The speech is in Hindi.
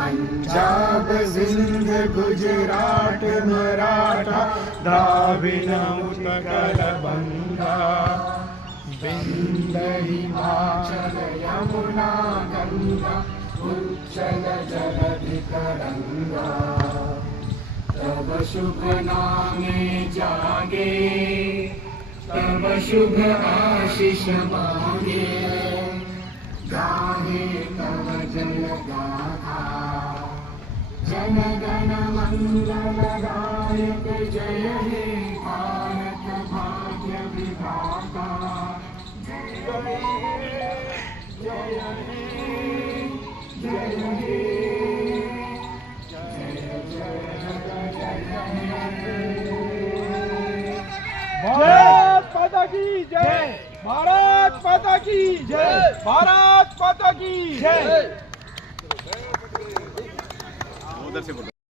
पंजाब सिंध गुजरात मराठा द्राविड़ उत्कल बंगा विंध्य हिमाचल यमुना गंगा उच्चल जलधि तरंगा तब शुभ नामे जागे तब शुभ आशीष मांगे गाहे तब जय गाथा जन गण मंगल गायक जय हे भारत भाग्य विधाता जय हे जय हे जय हे भारत माता की जय, भारत माता की जय, भारत माता की जय। उधर से बोलो।